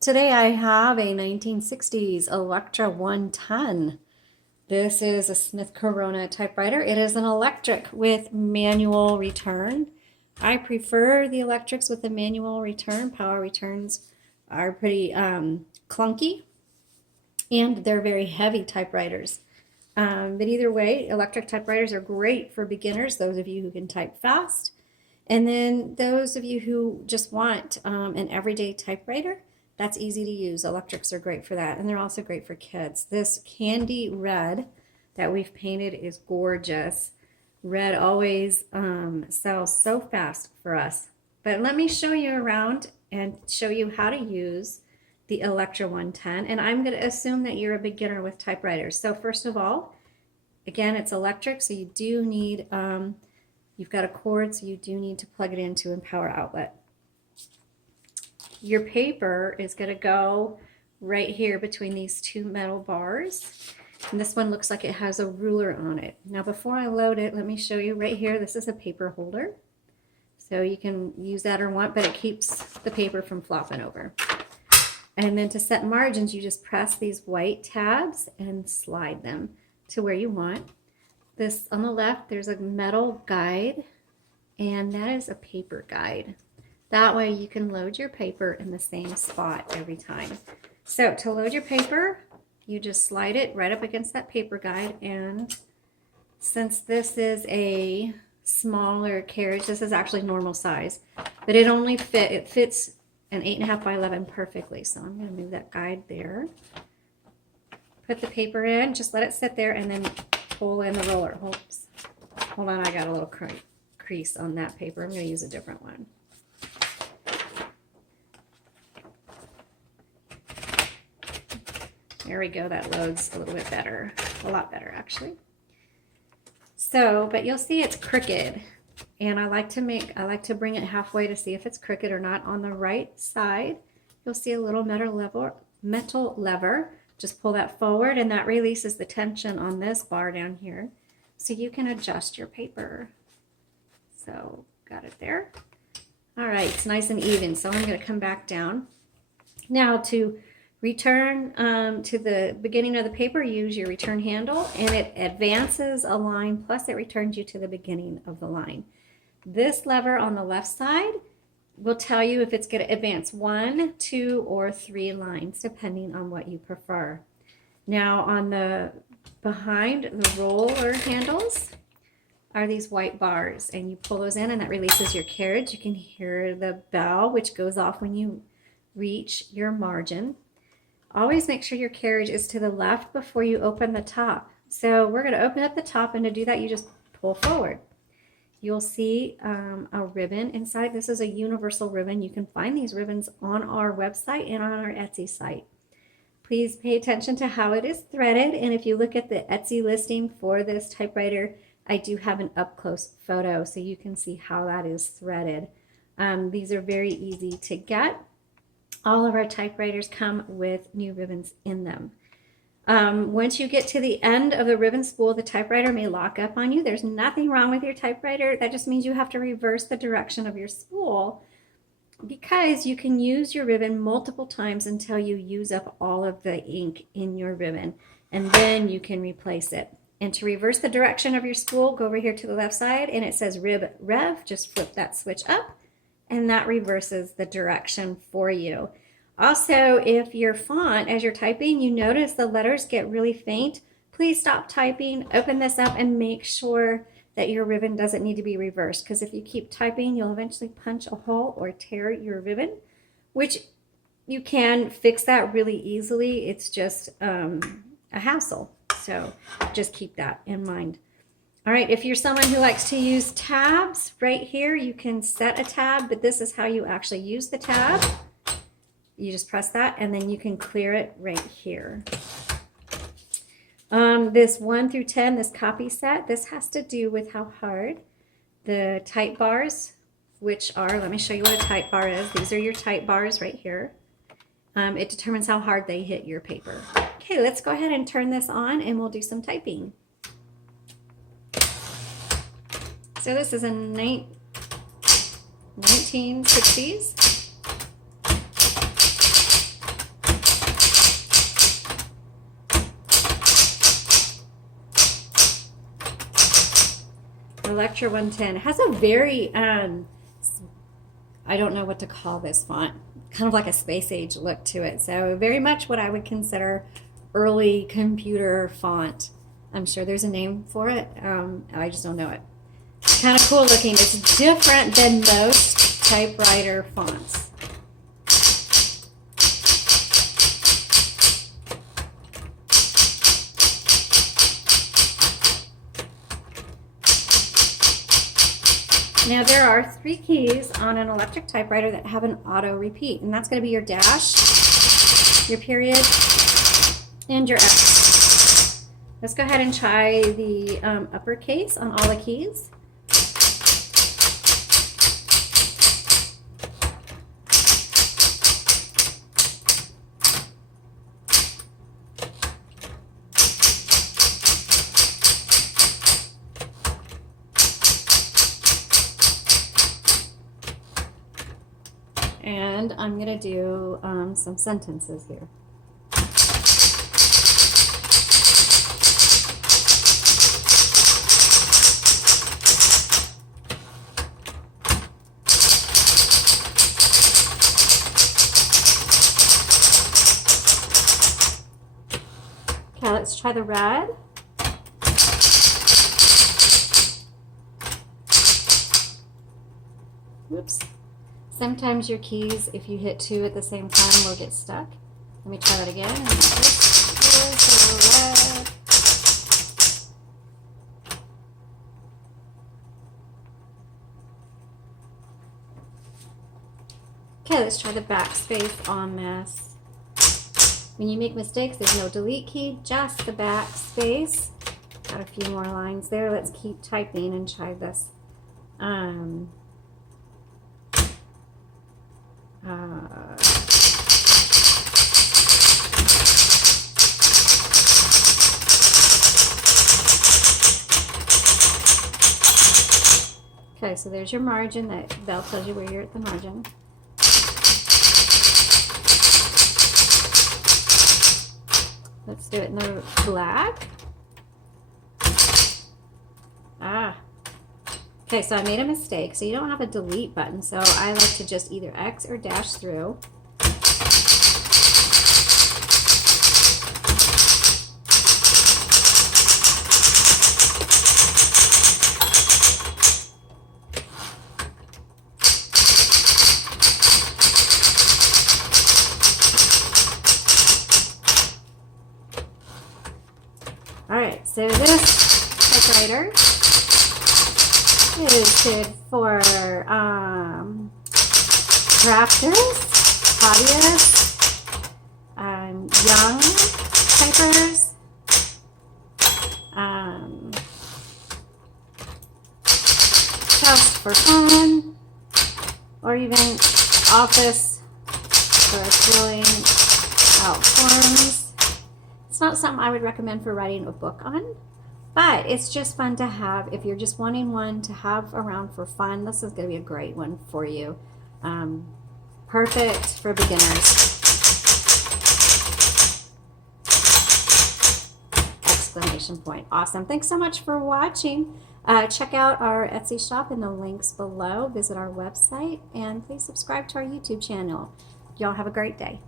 Today I have a 1960s Electra 110. This is a Smith Corona typewriter. It is an electric with manual return. I prefer the electrics with the manual return. Power returns are pretty clunky, and they're very heavy typewriters. But either way, electric typewriters are great for beginners, those of you who can type fast. And then those of you who just want an everyday typewriter, that's easy to use. Electrics are great for that, and they're also great for kids. This candy red that we've painted is gorgeous. Red always sells so fast for us. But let me show you around and show you how to use the Electra 110. And I'm going to assume that you're a beginner with typewriters. So first of all, again, it's electric, so you do need, you've got a cord, so you do need to plug it into a power outlet. Your paper is going to go right here between these two metal bars. And this one looks like it has a ruler on it. Now before I load it, let me show you right here. This is a paper holder. So you can use that or want, but it keeps the paper from flopping over. And then to set margins, you just press these white tabs and slide them to where you want. This on the left, there's a metal guide, and that is a paper guide. That way you can load your paper in the same spot every time. So to load your paper, you just slide it right up against that paper guide, and since this is a smaller carriage, this is actually normal size, but it fits an 8.5 by 11 perfectly. So I'm going to move that guide there. Put the paper in, just let it sit there, and then pull in the roller. Oops. Hold on, I got a little crease on that paper. I'm going to use a different one. There we go, that loads a little bit better, a lot better actually. So, but you'll see it's crooked, and I like to bring it halfway to see if it's crooked or not. On the right side, you'll see a little metal lever. Just pull that forward, and that releases the tension on this bar down here, so you can adjust your paper. So, got it there. All right, it's nice and even, so I'm going to come back down. Now to return to the beginning of the paper, use your return handle, and it advances a line, plus it returns you to the beginning of the line. This lever on the left side will tell you if it's going to advance 1, 2, or 3 lines, depending on what you prefer. Now on the behind the roller handles are these white bars, and you pull those in, and that releases your carriage. You can hear the bell, which goes off when you reach your margin. Always make sure your carriage is to the left before you open the top. So we're going to open up the top, and to do that you just pull forward. You'll see a ribbon inside. This is a universal ribbon. You can find these ribbons on our website and on our Etsy site. Please pay attention to how it is threaded, and if you look at the Etsy listing for this typewriter, I do have an up-close photo so you can see how that is threaded. These are very easy to get. All of our typewriters come with new ribbons in them. Once you get to the end of the ribbon spool, the typewriter may lock up on you. There's nothing wrong with your typewriter. That just means you have to reverse the direction of your spool, because you can use your ribbon multiple times until you use up all of the ink in your ribbon, and then you can replace it. And to reverse the direction of your spool, go over here to the left side, and it says Rib Rev. Just flip that switch up, and that reverses the direction for you. Also, if your font, as you're typing, you notice the letters get really faint, please stop typing, open this up, and make sure that your ribbon doesn't need to be reversed, because if you keep typing, you'll eventually punch a hole or tear your ribbon, which you can fix that really easily. It's just a hassle, so just keep that in mind. All right, if you're someone who likes to use tabs, right here you can set a tab, but this is how you actually use the tab. You just press that, and then you can clear it right here. This 1 through 10, this copy set, this has to do with how hard the type bars, which are, let me show you what a type bar is. These are your type bars right here. It determines how hard they hit your paper. Okay, let's go ahead and turn this on, and we'll do some typing. So this is a 1960s. Electra 110. It has a very, I don't know what to call this font, kind of like a space age look to it. So very much what I would consider early computer font. I'm sure there's a name for it. I just don't know it. Kind of cool looking. It's different than most typewriter fonts. Now there are 3 keys on an electric typewriter that have an auto repeat, and that's going to be your dash, your period, and your X. Let's go ahead and try the uppercase on all the keys. And I'm going to do some sentences here. Okay, let's try the red. Whoops. Sometimes your keys, if you hit 2 at the same time, will get stuck. Let me try that again. Okay, let's try the backspace on this. When you make mistakes, there's no delete key, just the backspace. Got a few more lines there. Let's keep typing and try this. Okay, so there's your margin. That bell tells you where you're at the margin. Let's do it in the black. Okay, so I made a mistake. So you don't have a delete button. So I like to just either X or dash through. All right, so this typewriter is good for crafters, hobbyists, young typers, just for fun, or even office for filling out forms. It's not something I would recommend for writing a book on. But it's just fun to have. If you're just wanting one to have around for fun, this is going to be a great one for you. Perfect for beginners. Exclamation point. Awesome. Thanks so much for watching. Check out our Etsy shop in the links below. Visit our website. And please subscribe to our YouTube channel. Y'all have a great day.